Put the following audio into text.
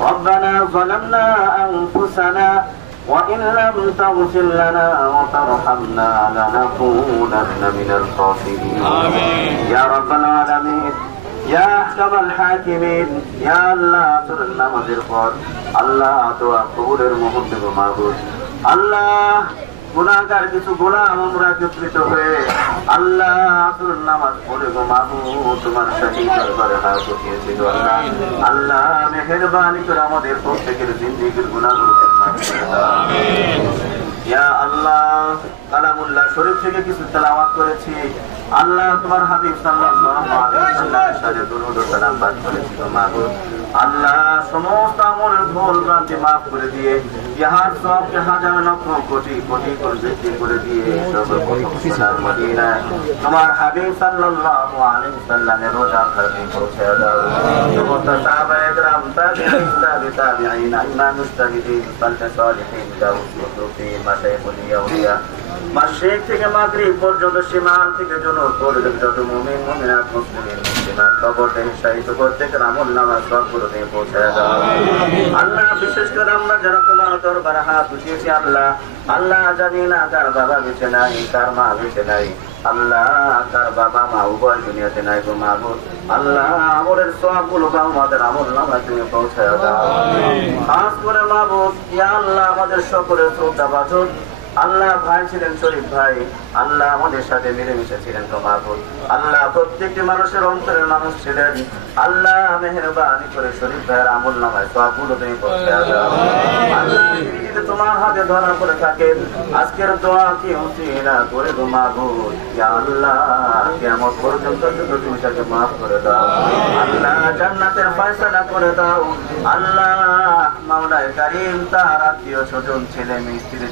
ربنا ظلمنا أنفسنا وإن لم تغفر لنا وترحمنا لنكونن من الخاسرين آمين يا رب العالمين يا أحكم الحاكمين يا الله سرنا مذرقون الله دعا قبول المحمد معبود الله গুনাহগার কিছু গোলাম আমরা একত্রিত হয়ে আল্লাহ আসর নামাজ পড়ে গো মাহবুব তোমার শাহী দরবারে হাত উঠিয়েছি গো আল্লাহ আল্লাহ মেহেরবানি করে আমাদের প্রত্যেকের জিন্দেগীর গুনাহগুলো মাফ করে দাও আমিন ইয়া আল্লাহ কালামুল্লাহ শরীফ থেকে কিছু তেলাওয়াত করেছি আল্লাহ তোমার হাবিব সাল্লাল্লাহু আলাইহি ওয়াসাল্লামের সাথে দরুদ ও সালাম পাঠ করেছি গো মাহবুব আল্লাহ সমস্ত আমলের ভুল ভ্রান্তি মাফ করে দিয়ে ইহার সবকে হাজার লক্ষ কোটি কোটি করে বৃদ্ধি করে দিয়ে সর্বপ্রথম মদিনা তোমার হাবিব সাল্লাল্লাহু আলাইহি ওয়াসাল্লামের রোজা খাতে পৌঁছে দাও সমস্ত সাহাবায়ে کرام তাবিঈন ইমাম মুজতাহিদিন সালিহিন দাউসি মাশায়েখুল আউলিয়া মাশরিক থেকে মাগরিব পর্যন্ত সীমান্ত থেকে জনক পর্যন্ত যত মুমিন মুমিনাত মুসলিমিন মুসলিমাত কবরে শহীদ প্রত্যেকের আমলনামা সবগুলো দিয়ে পৌঁছে দাও আল্লাহ বিশেষ করে আমরা যারা তোমার দরবারে হাত উঠিয়েছি আল্লাহ আল্লাহ জানি না কার বাবা বেঁচে নাই কার মা বেঁচে নাই আল্লাহ কার বাবা মা উভয় দুনিয়াতে নাই গো মাহবুব আল্লাহ আমলের সবগুলো আমাদের আমলনামা তুমি পৌঁছে দাও খাস করে মাহবুব ইয়া আল্লাহ আমাদের সকলের শ্রদ্ধাভাজন আল্লাহ ভাই ছিলেন শরীফ ভাই আল্লাহ আমাদের সাথে মিলেমিশে ছিলেন তো মাহবুব আল্লাহ প্রত্যেকটি মানুষের অন্তরের মানুষ ছিলেন আল্লাহ মেহেরবানি করে শরীফ ভাইয়ের আমলনামায় সবগুলো তুমি পৌঁছে দাও আল্লাহ যদি তোমার হাতে ধরা করে থাকেন আজকের দোয়া কি উসিলা করে গো মাহবুব ইয়া আল্লাহ কিয়ামত পর্যন্ত তুমি তাকে মাফ করে দাও আল্লাহ জান্নাতের ফয়সালা করে দাও আল্লাহ মাওলায়ে কারীম তার আত্মীয় স্বজন ছেলে মেয়ে স্ত্রী